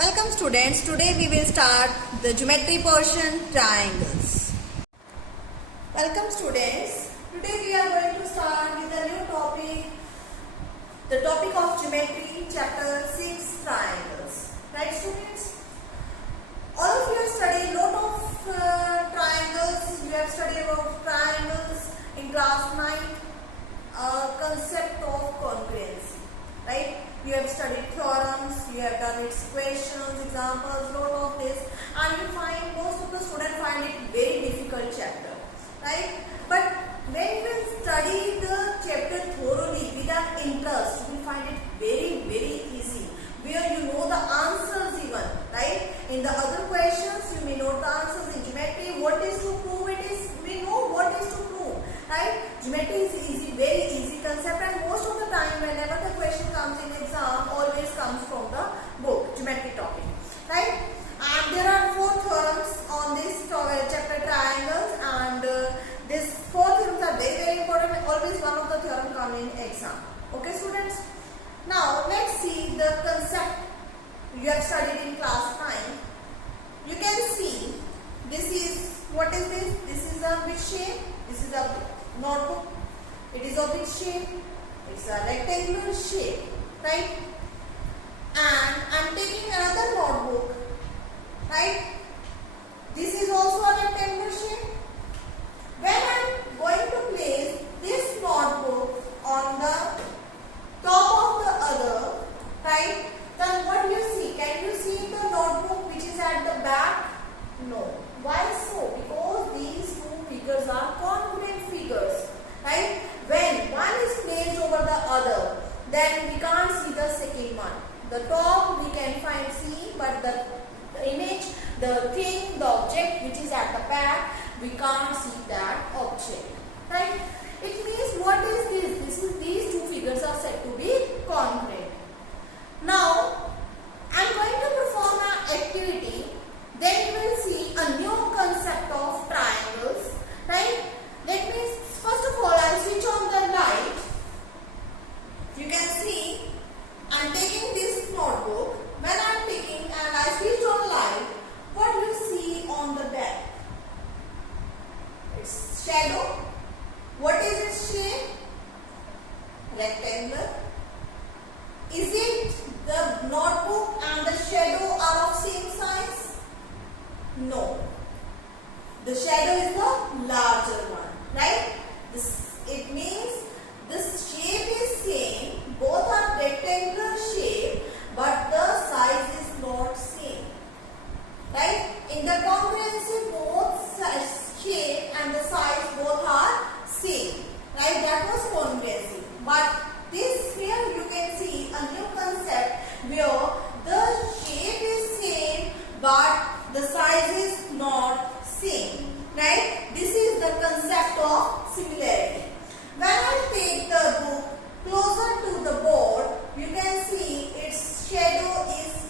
Welcome students, today we will start the geometry portion, triangles. Welcome students, today we are going to start with a new topic, the topic of geometry, chapter 6, triangles. Right students? All of you have studied a lot of triangles, you have studied about triangles in class 9, concept of congruency, right? You have studied theorems, you have done its questions, examples, lot of this, and you find most of the students find it very difficult chapter, right? But when you study the chapter thoroughly with an interest, you will find it very easy, where you know the answers even, right? In the other questions, you may know the answers. In geometry, what is to prove? We know what is to prove, right? Geometry is easy, very easy concept, and most of the time whenever the question comes in exam, always comes from the book, geometry topic, right? And there are 4 theorems on this chapter triangles, and these 4 theorems are very important. Always one of the theorem come in exam. Okay students? Now let's see the concept you have studied in class 9. You can see this is, what is this? This is a which shape? This is a notebook. It is of which shape? It's a rectangular shape, right? And I'm taking another notebook, right? This is also a rectangular shape. When I'm going to place this notebook on the top of the other, right? Then what do you see? Can you see the notebook which is at the back? No. Why so? Because these 2 figures are congruent figures, right? When one is placed over the other, then we can't see the second one. The top we can see, but the image, the thing, the object which is at the back, we can't see that object, right? It means what is this? These 2 figures are said to be congruent. Now, I'm going to perform an activity. Then you will see a new concept of triangles, right? Let me, first of all, I'll switch on the light. You can see, I'm taking this notebook. When I'm taking and I switch on light, what do you see on the back? It's shadow. What is its shape? Rectangular. Is it the notebook and the shadow are of same size? No. The shadow is the larger one, right? It means this shape is same. Both are rectangular shape, but the size is not same, right? In the congruency, both shape and the size both are same, right? That was congruency. But this here you can see a new concept where the shape is same, but the size is not same, right? This is the concept of similarity. When I take the book closer to the board, you can see its shadow is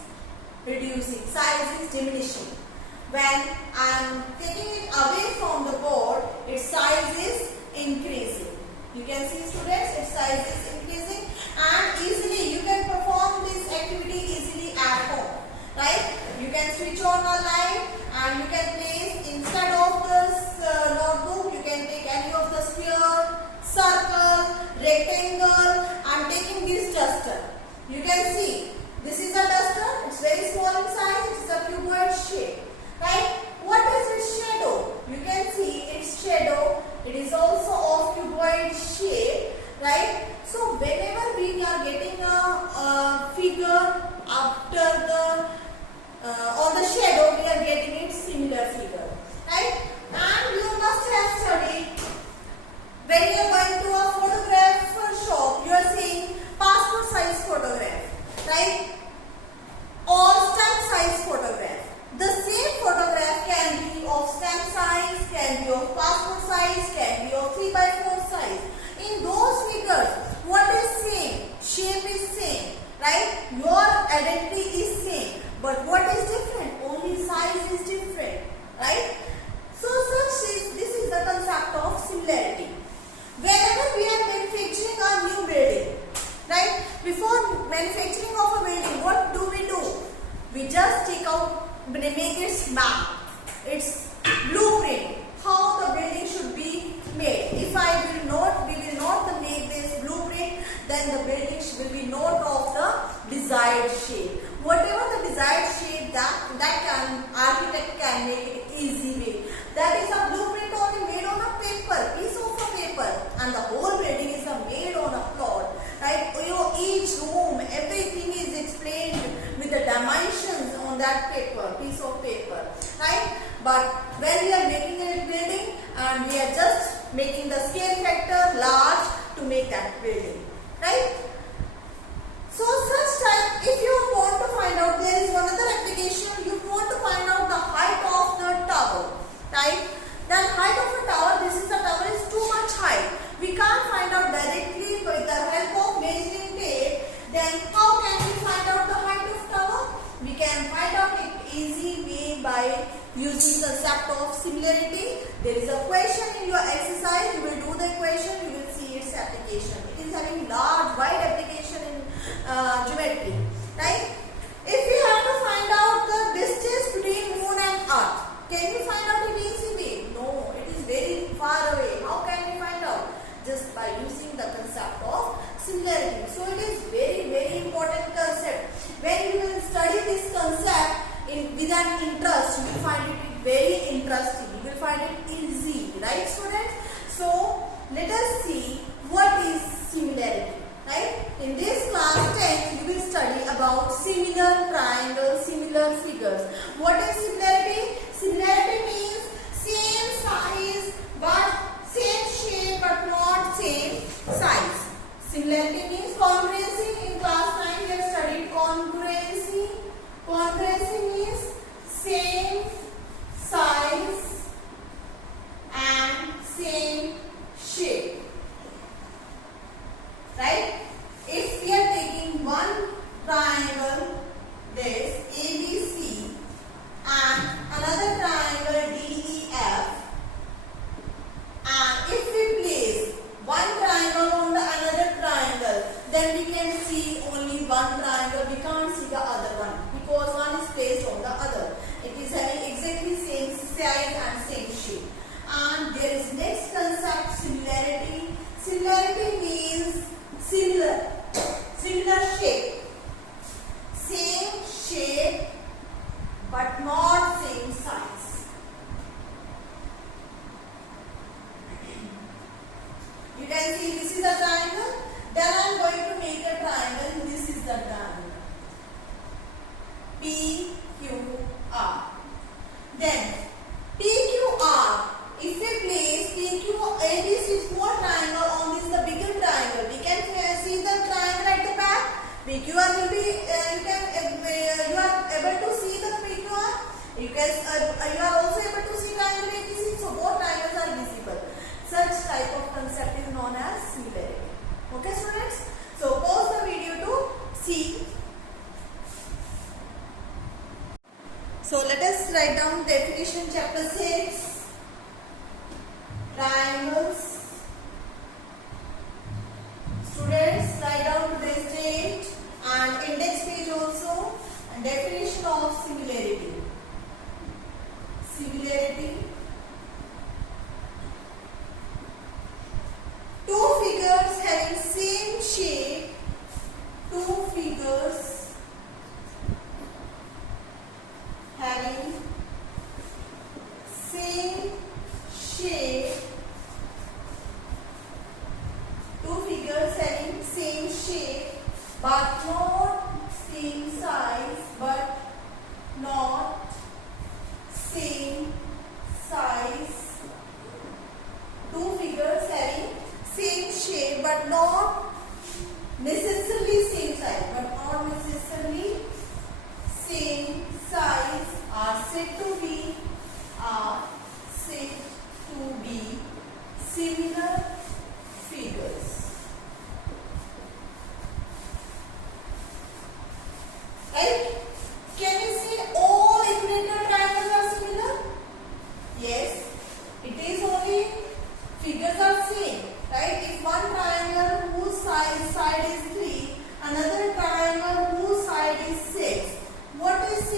reducing, size is diminishing. When I am taking it away from the board, its size is increasing. You can see students, its size is increasing, and easily you can perform this activity easily at home, right? You can switch on a light and you can place, instead of this notebook, you can take any of the sphere, circle, rectangle. I'm taking this duster. You can see this is a duster. It's very small in size. It's a cuboid shape, right? What is its shadow? You can see its shadow. It is also of cuboid shape, right? So whenever we are getting a figure after the on the shadow, we are getting it similar figure, right? And you must have studied, when you are going to a photograph shop, you are seeing passport size photograph, right? We just take out, make its map, its blueprint, how the building should be made. If we will not make this blueprint, then the building will be not of the desired shape. Whatever the desired shape that architect can make it easy way. That is a blueprint only made on a paper, piece of a paper, and the whole building is made on a plot. Right? Each room, everything is explained with the dimensions on that paper, piece of paper. Right? But when we are making a building and we are just making the scale factor large to make that building. Right? So such type, if you want to find out, there is one other application, you want to find out the height of the tower. Right? Then height of a tower, this is the tower is too much height. We can't find out directly with the help of measuring tape. Then how can we find out the height of tower? We can find out it easy way by using the concept of similarity. There is a question in your exercise. You will do the equation. You will see its application. It is having large, wide application in geometry. Right? If we have to find out the distance between moon and earth, can we find out it easily? No, it is very far away. How can we find out? Just by using the concept of similarity. So it is very, very important concept. When you will study this concept with an interest, you will find it very interesting. You will find it easy, right, students? So let us see what is similarity. Right? In this class 10, you will study about similar triangles, similar figures. What is similarity? Similarity means same size but same shape but not same size. Similarity means congruency. In class 9 we have studied congruency. Congruency means same size and same shape. Right? If we are taking one triangle, this ABC, and another triangle DEF, and if we place one triangle on the another triangle, then we can see only one triangle. We can't see the other one because one is placed on the other. It is having exactly same size and same shape. And there is next concept, similarity. Similarity means similar shape, same shape but not same size. You can see this is a triangle, then I am going to make a triangle. This is the triangle PQR. Then PQR, if we place ABC small triangle on this the bigger triangle, we can see the triangle at the back. PQR will be you are able to see the PQR. You are also able to see triangle ABC. So both triangles are visible. Such type of concept is known as similarity. Okay, students. So pause the video to see. So let us write down definition chapter 6. Triangles. Students, write down today's date and index page also, and definition of similarity. Similarity. Two figures having same shape. Two figures having same shape. Two figures having same shape but not same size, but not same size. Two figures having same shape but not necessarily same size, but not necessarily same size are said to be similar figures. Right? Can you see all equilateral triangles are similar? Yes. It is only figures are same. Right? If one triangle whose side is 3, another triangle whose side is 6. What is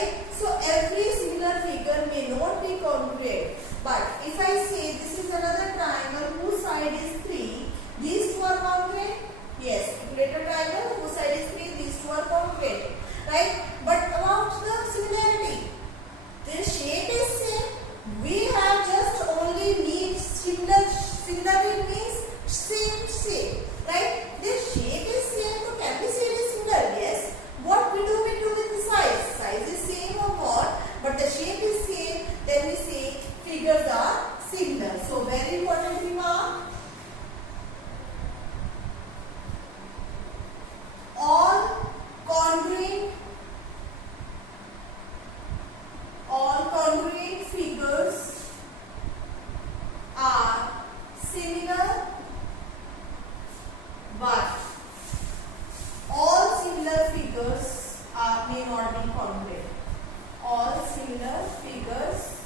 right? So every similar figure may not be congruent. But if I say this is another triangle whose side is 3, these two are congruent. Yes, equilateral triangle whose side is 3, these two are congruent, right? But about the similarity, their shape is same. We have just only need similar. Similarity means same shape, right? Their shape is same, so can we say it is similar? Yes. What we do with the size. Size is same or not, but the shape is same. Then we say figures are similar. So very important remark. All congruent figures are similar, but all similar figures may not be congruent. All similar figures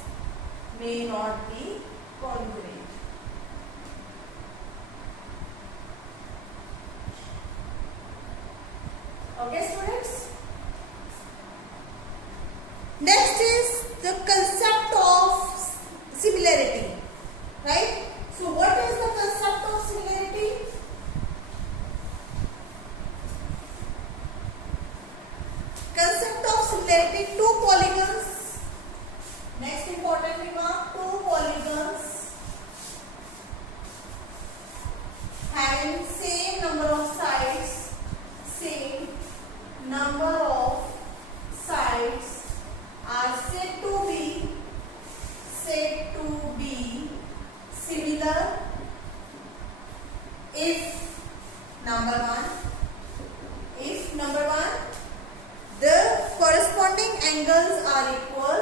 may not be congruent. Okay, students? Next is the concept of similarity, right? So what is the concept of similarity? Concept of similarity, two polygons. Next important remark, two polygons having same number of sides, same number of sides are said to be similar if number one the corresponding angles are equal.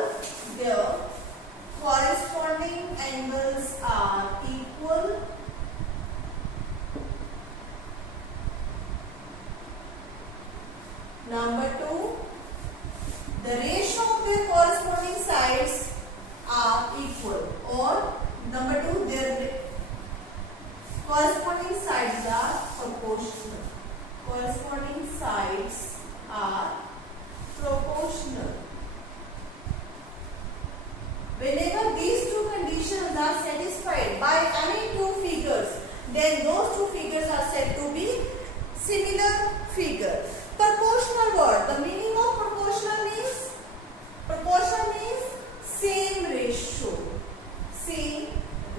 The corresponding angles are equal. Number two, the ratio of their corresponding sides are equal. Or number two, their corresponding sides are proportional. Corresponding sides are proportional. Whenever these two conditions are satisfied by any two figures, then those two figures are said to be similar figures. Proportional word. The meaning of proportional means same ratio. Same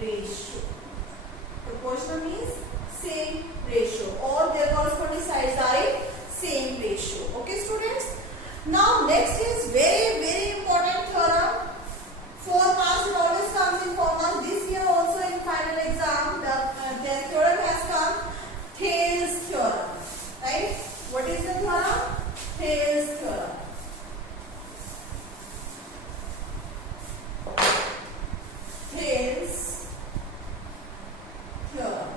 ratio. Proportional means same ratio. Or their corresponding sides are in same ratio. Okay, students? Now next is very important theorem. 4 marks it always comes in 4 marks. This year also in final exam the theorem has come. Thales theorem. Right? What is the theorem? Thales theorem. Thales theorem.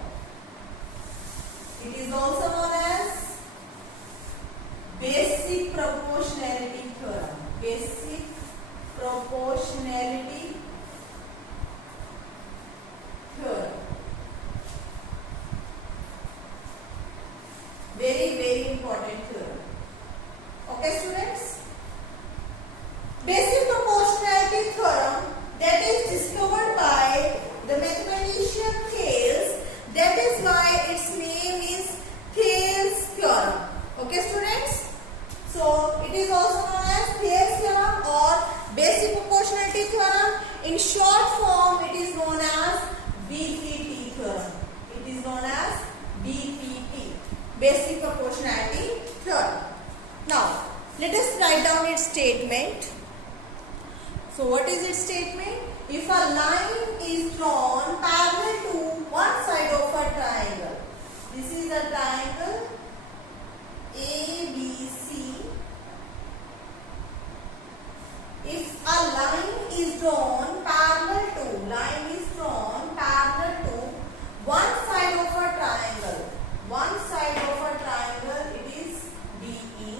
It is also known as basic proportionality theorem. Basic proportionality theorem. Very important theorem. Okay, students? Basic proportionality theorem that is discovered by the mathematician Thales. That is why its name is Thales theorem. Okay, students? So it is also known as Thales theorem or basic proportionality theorem. In short form, it is known as BPT theorem. It is known as BPT, basic proportionality theorem. Now, let us write down its statement. So, what is its statement? If a line is drawn parallel to one side of a triangle, this is a triangle ABC. If a line is drawn parallel to one side of a triangle, it is DE.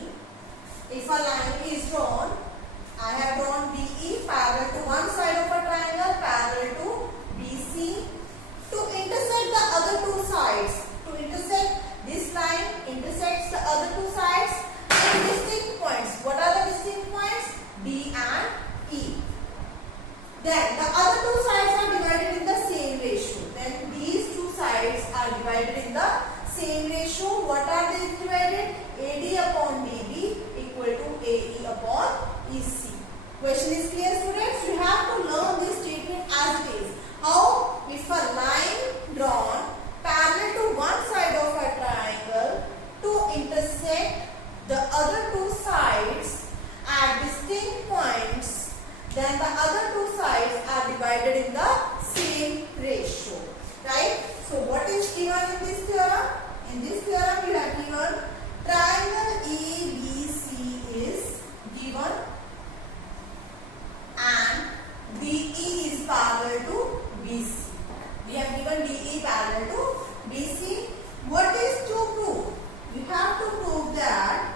If a line is drawn, I have drawn DE parallel to one side of a triangle, parallel to BC. To intersect the other two sides, this line intersects the other two sides in distinct points. What are the distinct points? D Then the other two sides are divided in the same ratio. Then these two sides are divided in the same ratio. What are they divided? AD upon BB equal to AE upon EC. Question is clear, students? You have to learn this statement as it is. How? If a line drawn parallel to one side of a triangle to intersect the other two sides at distinct points, then the other two sides are divided in the same ratio. Right? So what is given in this theorem? In this theorem you have given triangle ABC is given and DE is parallel to BC. We have given DE parallel to BC. What is to prove? We have to prove that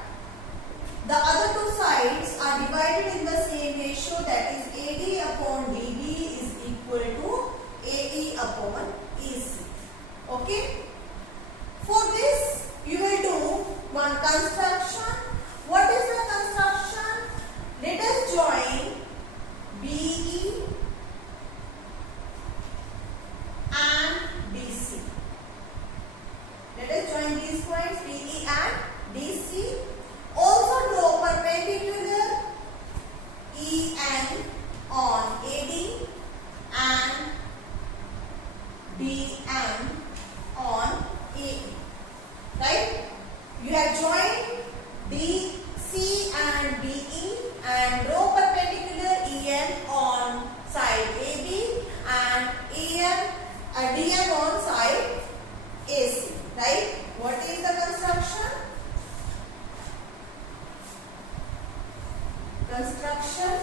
the other two sides are divided in the same ratio, that is AD upon DB is equal to AE upon EC. Okay? For this you will do one construction. What is the construction? Let us join BE and DC. Let us join these points BE and DC. Also draw perpendicular EN on AD and DM on AE. Right? You have joined DC and BE and draw perpendicular EN on side AB and DM on side AC. Right? What is the construction? Construction.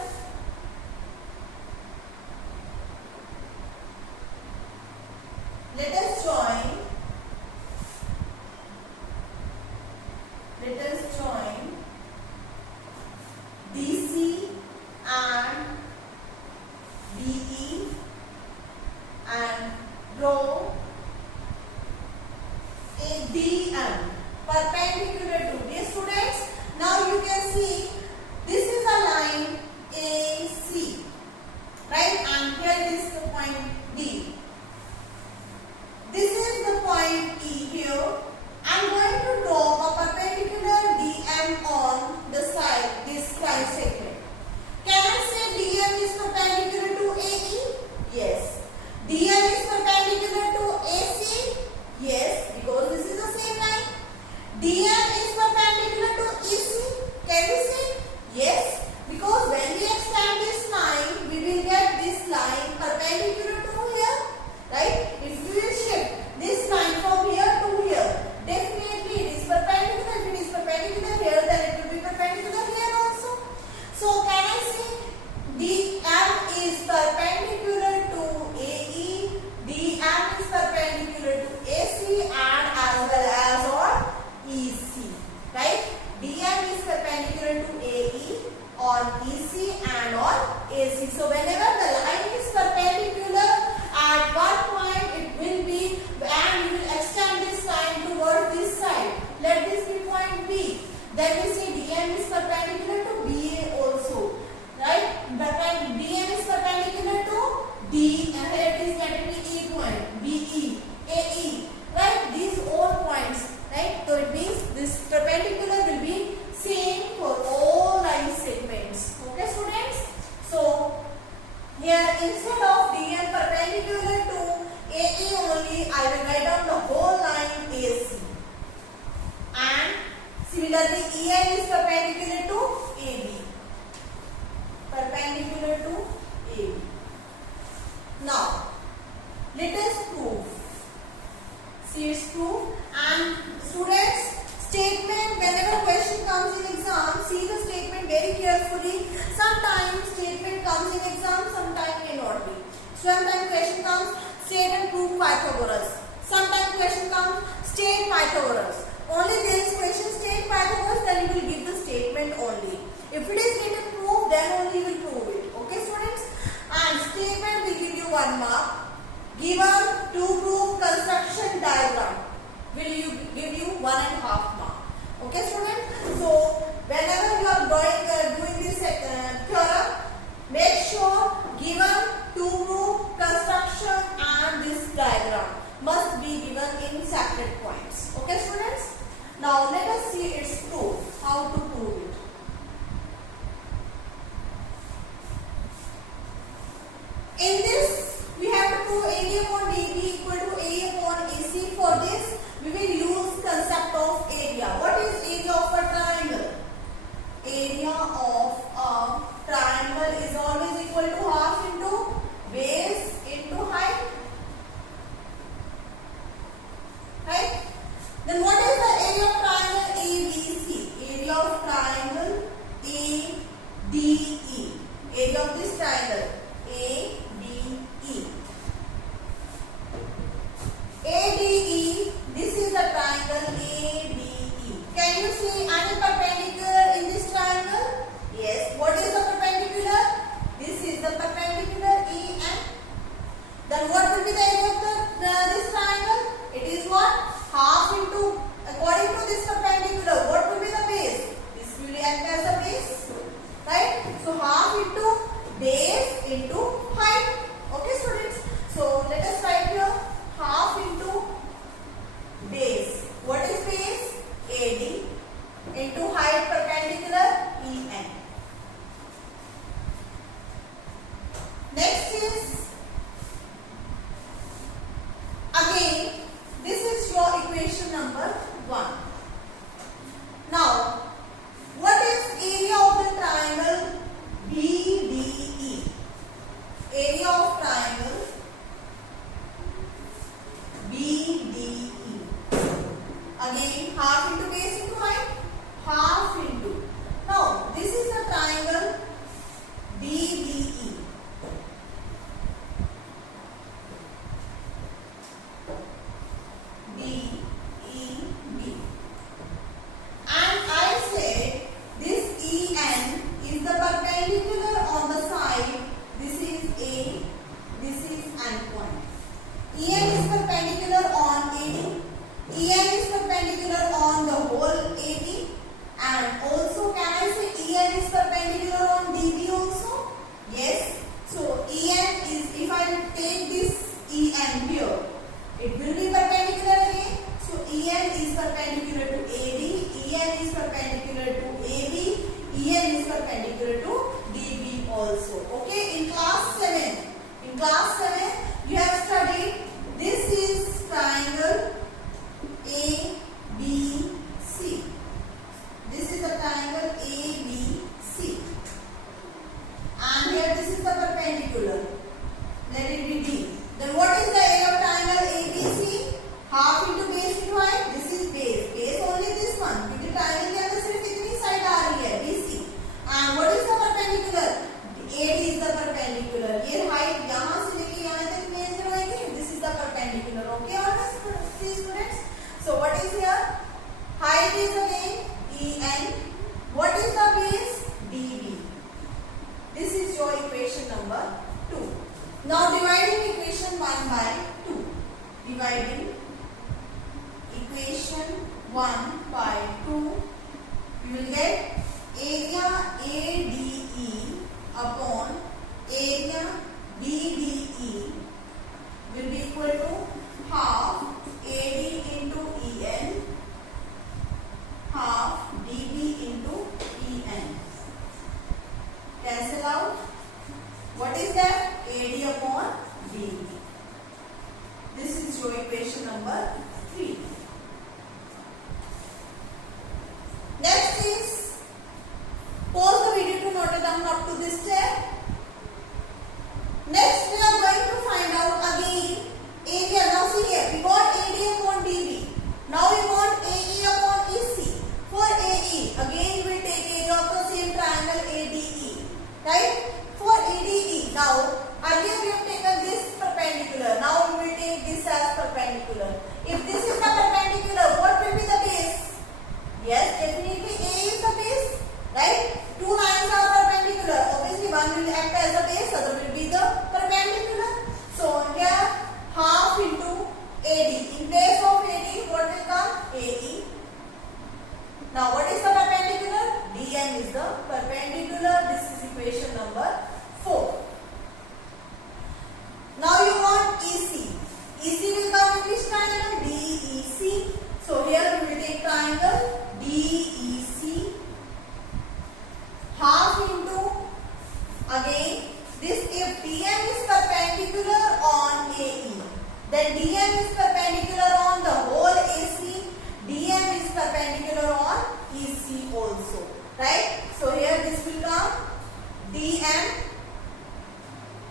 Let us join DC and BE and draw a DM perpendicular to. Dear students, now you can see this is a line AC, right? And here is the point B. This is the point E here. I am going to draw a perpendicular DM on the side, this side segment. Can I say DM is perpendicular to AE? Yes. DM is perpendicular to AC? Yes, because this is the same line. DM is perpendicular to EC? Can you say? Yes, because when we extend this line, we will get this line perpendicular to here, right? If we will shift this line from here to here, definitely it is perpendicular. If it is perpendicular here, then it will be perpendicular here also. So can I say DM is perpendicular to AE, DM is perpendicular to AC and as well as on EC, right? DM is perpendicular to AE on EC and on AC. So whenever the line is perpendicular at one point, it will be, and we will extend this line towards this side. Let this be point B. Then we see DM is perpendicular to BA also, right? But DM is perpendicular to D, and here it is let it be E point, BE, AE, right? These all points, right? So it means this perpendicular will be same for all line segments. Okay, students? So here instead of DM perpendicular to AE only, I will write down the whole line AC. And similarly, EN is perpendicular to AB. Perpendicular to AB. Now, let us prove. See, it's proof. And students, statement, whenever question comes in exam, see the statement very carefully. Sometimes statement comes in exam, sometimes may not be. Sometimes question comes, state and prove Pythagoras. Sometimes question comes, state Pythagoras. Only there is question state Pythagoras, then you will give the statement only. If it is written proof, then only you will prove it. Okay, students? And statement will give you 1 mark. Given to prove construction diagram will give you 1.5 mark. Okay, students? So whenever you are doing this theorem, make sure given In this, we have to prove AD upon DB equal to A upon AC. For this, we will use concept of area. What is area of a triangle? Area of a triangle is always equal to half into base into height. Right? Then what is the area of triangle ABC? Area of triangle ADE. Area of this triangle ADE. ADE, this is the triangle ADE. Can you see any perpendicular in this triangle? Yes. What is the perpendicular? This is the perpendicular EN. Then what will be the area of this triangle? It is what? Half into, according to this perpendicular, what will be the base? This will act as a base. Right? So half into base into height. Okay, students? So let us write here half into base. What is base? AD into height perpendicular EN. Next is, again, this is your equation number 1. Now, what is area of the triangle BDE? Area of triangle BDE. Again, half into base into height, half into. Now, this is the triangle DBE. DEB. And I said this EN is the perpendicular on the side. This is A, this is end point. EN is perpendicular on AD. EN is perpendicular on the whole AD. And also, can I say EN is perpendicular on DB also? Yes. So EN is, if I take this EN here, it will be perpendicular again. So EN is perpendicular to AD, EN is perpendicular to AB, EN is perpendicular to DB also. Okay, in class 7. In class 7, you have studied, this is triangle ABC. This is the triangle ABC. And here this is the perpendicular. Let it be D. Then what is the area of triangle ABC? Half into base into height. This is base. Base only this one. क्योंकि triangle के अंदर सिर्फ इतनी side आ रही है BC. And what is the perpendicular? AD is the perpendicular. ये height यहाँ से लेके यहाँ तक measure होगी. This is the perpendicular. Okay, all the students. So what is here? Height is again EN. What is the base? DB. This is your equation number 2. Now dividing equation 1 by 2. Dividing equation 1 by 2. You will get area ADE upon area BDE will be equal to half AD into EN, half DB into EN. Cancel out. What is that? AD upon DB. This is your equation number 3. Next is, pause the video to note it down up to this step. Next, we are going to find out again area. Now see here, we got AD upon DB. Now we want AE upon EC. For AE, again we will take area of the same triangle ADE. Right? For ADE, now earlier we have taken this perpendicular. Now we will take this as perpendicular. If this is the perpendicular, what will be the base? Yes, definitely A is the base. Right? Two lines are perpendicular. Obviously, one will act as a base, other will be the perpendicular. So here, half into AD. In place of AD, what will come? AE. Now, what is the perpendicular? DN is the perpendicular. This is equation number 4. Now you want EC. EC will come in which triangle? DEC. So here we will take triangle DEC. Half into, again, this if DN is perpendicular Then DM is perpendicular on the whole AC. DM is perpendicular on EC also. Right? So here this will come DM.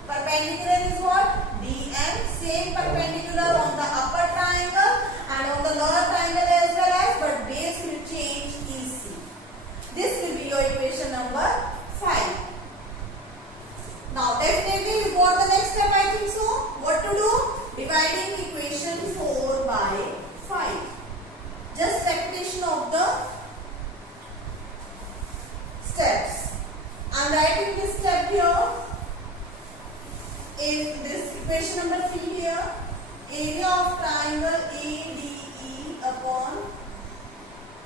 Perpendicular is what? DM. Same perpendicular on the upper triangle and on the lower triangle as well as, but base will change EC. This will be your equation number 5. Now definitely you got the next step, I think so. What to do? Dividing equation 4 by 5. Just repetition of the steps. I am writing this step here. In this equation number 3 here, area of triangle ADE upon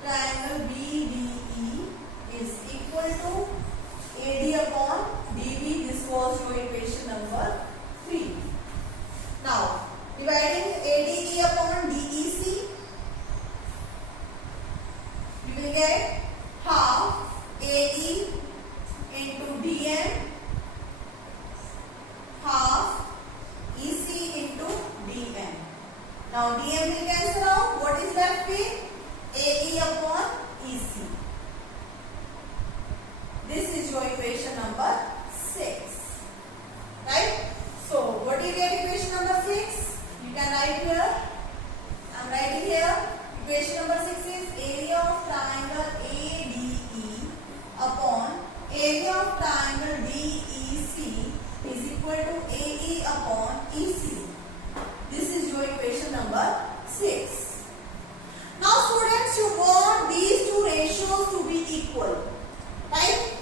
triangle BDE is equal to AD upon DB. This was your equation number 3. Now, dividing ADE upon DEC, you will get half AE into DM, half EC into DM. Now DM will cancel out. What is left with? AE upon EC. This is your equation number 6. Right? So what do you get equation number 6? You can write here. I am writing here. Equation number 6 is area of triangle ADE upon area of triangle DEC is equal to AE upon EC. This is your equation number 6. Now students, you want these two ratios to be equal. Right?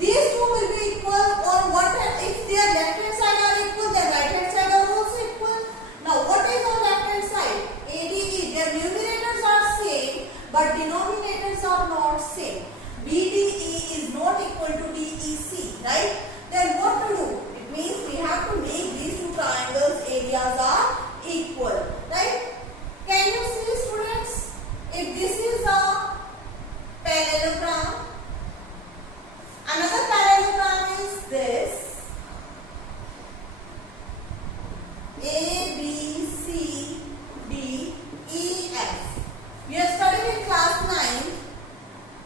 These two will be equal on what hand? If their left hand side are equal, their right hand side are also equal. Now what is on left hand side? ADE, their numerators are same but denominators are not same. BDE is not equal to DEC, right? Then what to do? It means we have to make these two triangles areas are equal, right? Can you see students? If this is a parallelogram, another parallelogram is this. A, B, C, D, E, F. We have studied in class 9.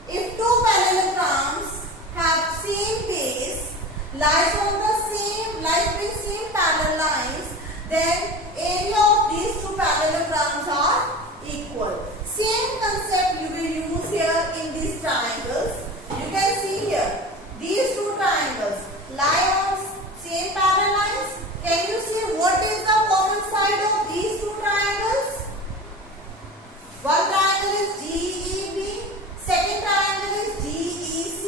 If two parallelograms have same base, lies on the same parallel lines, then area of these two parallelograms are equal. Same concept you will use here in these triangles. You can see here, these two triangles lie on same parallel lines. Can you see what is the common side of these two triangles? One triangle is GEB, second triangle is DEC.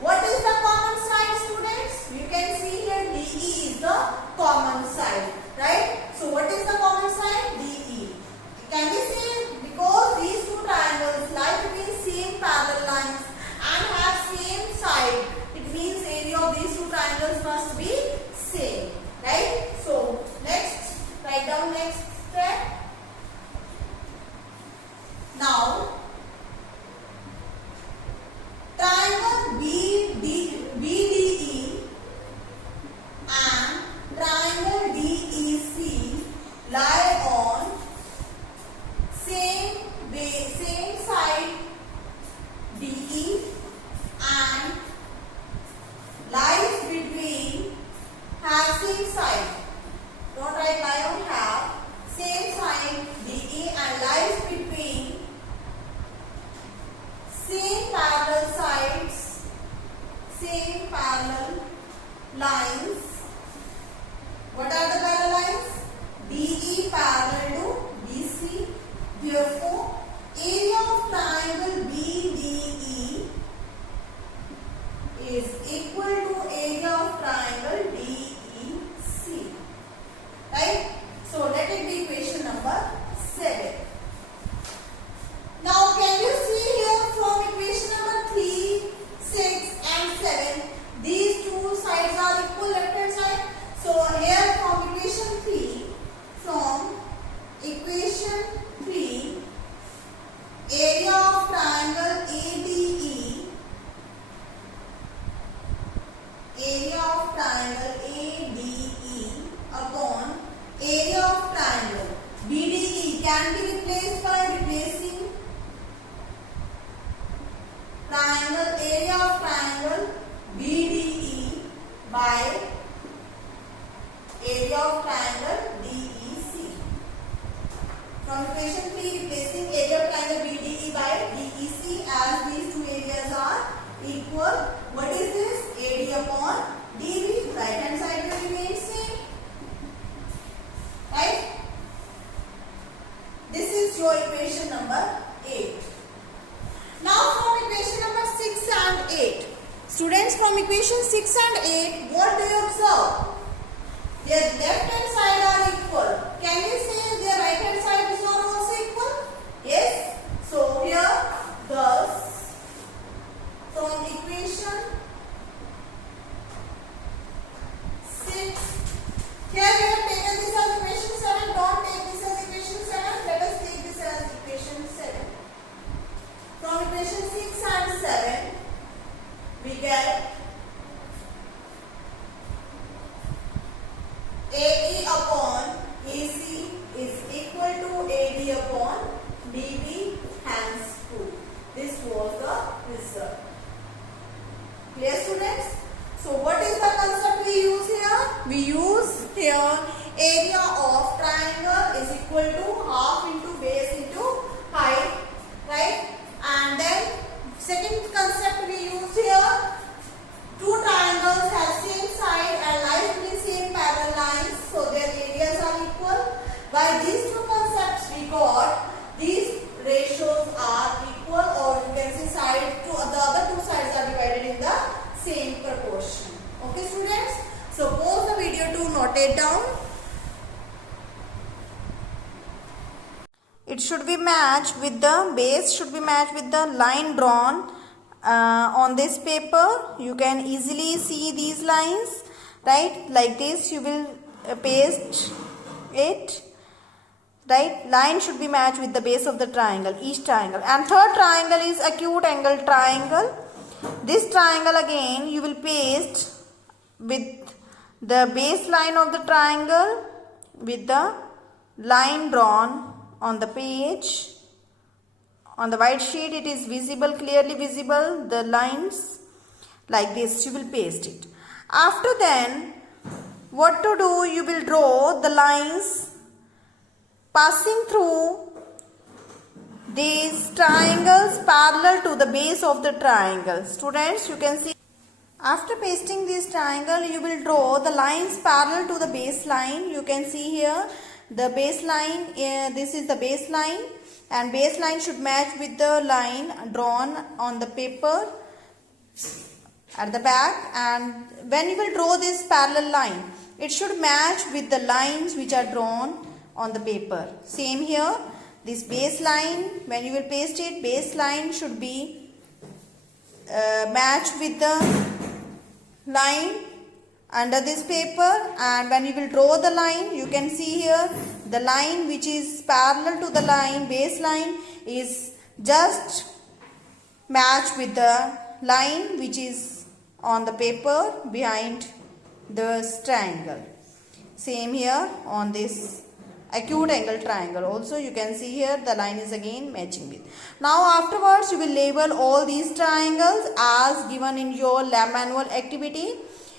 What is the common side, students? You can see here DE is the common side, right? So what is the common side? DE. Can we say because these two triangles lie between same parallel lines and have same side, it means area of these two triangles must be same, right? So next, write down next step. Now triangle BDE and triangle DEC lie on same side DE and lies between, have same side. Don't write lie on, have same side DE and lies between same parallel sides, same parallel lines. What are the parallel lines? DE parallel to BC. Therefore, area of triangle BDE is equal to area of triangle DEC. Right? So let it be equation number 7. Now can you see here from equation number 3, 6 and 7, these two sides are equal left hand side. So here from equation 3, area of triangle ADE, area of triangle ADE upon area of triangle can be replaced by replacing triangle, area of triangle BDE by area of triangle DEC. From equation 3, replacing area of triangle BDE by DEC, as these two areas are equal. What is this? AD upon DB. Right hand side will remain same. Right? This is your equation number 8. Now from equation number 6 and 8. Students, from equation 6 and 8, what do you observe? Their left hand side are equal. Can you say their right hand side is not also equal? Yes. So here, thus, from equation 6, here we have taken this as equation 7. Don't take this as equation 7. Let us take this as equation 7. From equation 6 and 7, we get AE upon AC is equal to AD upon DB, hence 2. This was the result. Clear, students? So what is the concept we use here? We use here area of triangle is equal to half into base into height, right? And then second concept we use here, two triangles have same side and lie between same parallel lines, so their areas are equal. By these two concepts we got these ratios are equal, or you can say the other two sides are divided in the same proportion. Okay, students? So pause the video to note it down. It should be matched with the base, should be matched with the line drawn on this paper. You can easily see these lines, right? Like this, you will paste it, right? Line should be matched with the base of the triangle, each triangle. And third triangle is acute angle triangle. This triangle again you will paste with the baseline of the triangle with the line drawn on the page. On the white sheet it is visible, clearly visible, the lines. Like this you will paste it. After then, what to do? You will draw the lines passing through these triangles parallel to the base of the triangle. Students, you can see after pasting this triangle, you will draw the lines parallel to the baseline. You can see here the baseline, this is the baseline, and baseline should match with the line drawn on the paper at the back. And when you will draw this parallel line, it should match with the lines which are drawn on the paper. Same here, this baseline, when you will paste it, baseline should be matched with the line under this paper. And when you will draw the line, you can see here the line which is parallel to the line baseline is just matched with the line which is on the paper behind the triangle. Same here on this acute angle triangle also, you can see here the line is again matching with. Now afterwards you will label all these triangles as given in your lab manual activity,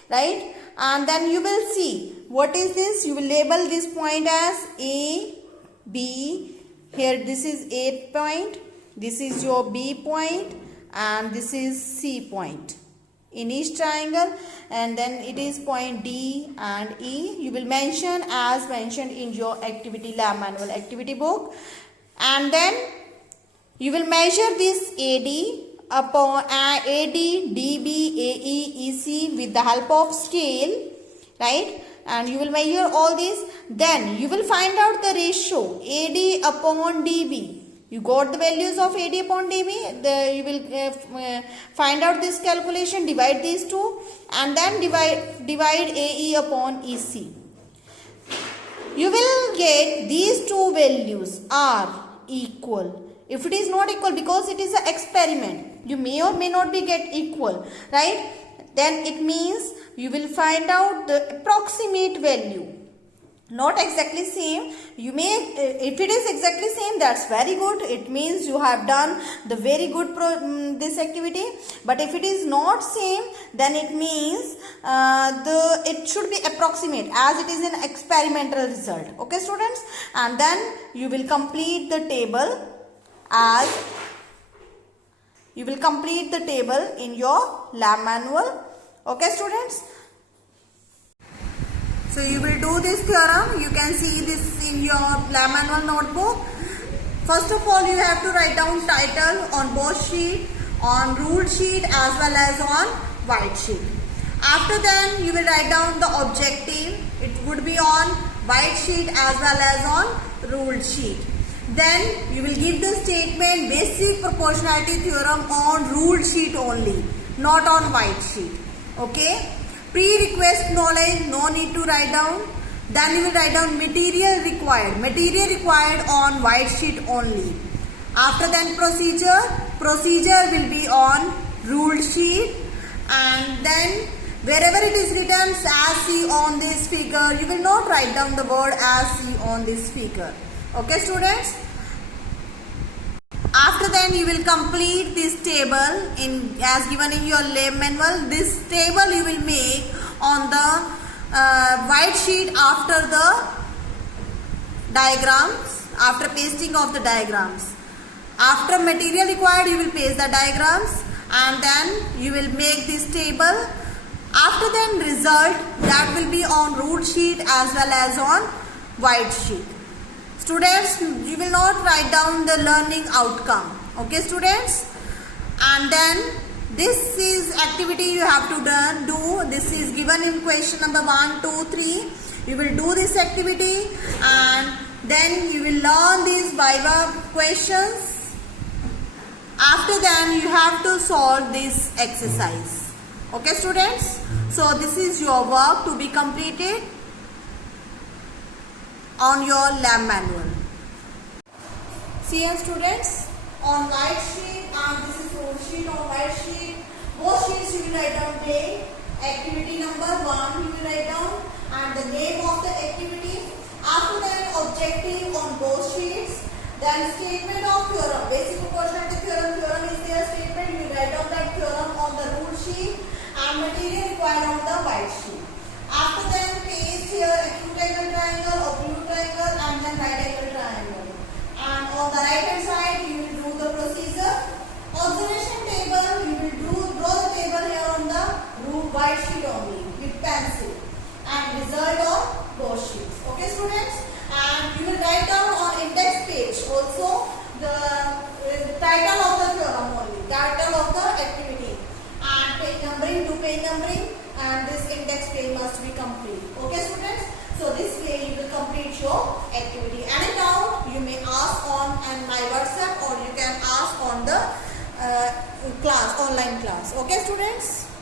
right? And then you will see what is this. You will label this point as A, B. Here this is A point, this is your B point, and this is C point in each triangle, and then it is point D and E. You will mention as mentioned in your activity lab manual activity book. And then you will measure this AD upon AD, DB, AE, EC with the help of scale, right? And you will measure all these. Then you will find out the ratio AD upon DB. You got the values of AD upon DB. You will find out this calculation, divide these two, and then divide AE upon EC. You will get these two values are equal. If it is not equal, because it is an experiment, you may or may not be get equal, right? Then it means you will find out the approximate value not exactly same, you may, if it is exactly same, that's very good, it means you have done the very good this activity. But if it is not same, then it means it should be approximate, as it is an experimental result. Okay students, and then you will complete the table in your lab manual. Okay students, so you will do this theorem. You can see this in your lab manual notebook. First of all, you have to write down title on both sheet, on ruled sheet as well as on white sheet. After then, you will write down the objective. It would be on white sheet as well as on ruled sheet. Then you will give the statement basic proportionality theorem on ruled sheet only, not on white sheet. Okay. Pre-request knowledge, no need to write down. Then you will write down material required on white sheet only. After then procedure will be on ruled sheet, and then wherever it is written as seen on this figure, you will not write down the word as seen on this figure. Okay students? After then you will complete this table as given in your lab manual. This table you will make on the white sheet after the diagrams, after pasting of the diagrams. After material required, you will paste the diagrams, and then you will make this table. After then result, that will be on ruled sheet as well as on white sheet. Students, you will not write down the learning outcome. Okay students? And then this is activity you have to do. This is given in question number 1, 2, 3. You will do this activity, and then you will learn these Viva questions. After then you have to solve this exercise. Okay students? So this is your work to be completed on your lab manual. See here students, on white sheet, and this is ruled sheet. On white sheet, both sheets you will write down day, activity number 1 you will write down, and the name of the activity. After that, objective on both sheets. Then statement of theorem, basic proportionality theorem is their statement. You will write down that theorem on the ruled sheet, and material required on the white sheet. After that, paste here acute angle triangle, oblique triangle, and then right angle triangle. And on the right hand side, you will do the procedure. Observation table, you will draw the table here on the white sheet only with pencil, and result on both sheets. Okay students? And you will write down on index page also the title of the theorem only, title of the activity, and page numbering, do page numbering, and this index page must be complete. Okay students? So this way you will complete your activity. Any doubt you may ask on my WhatsApp, or you can ask on the online class. Okay students?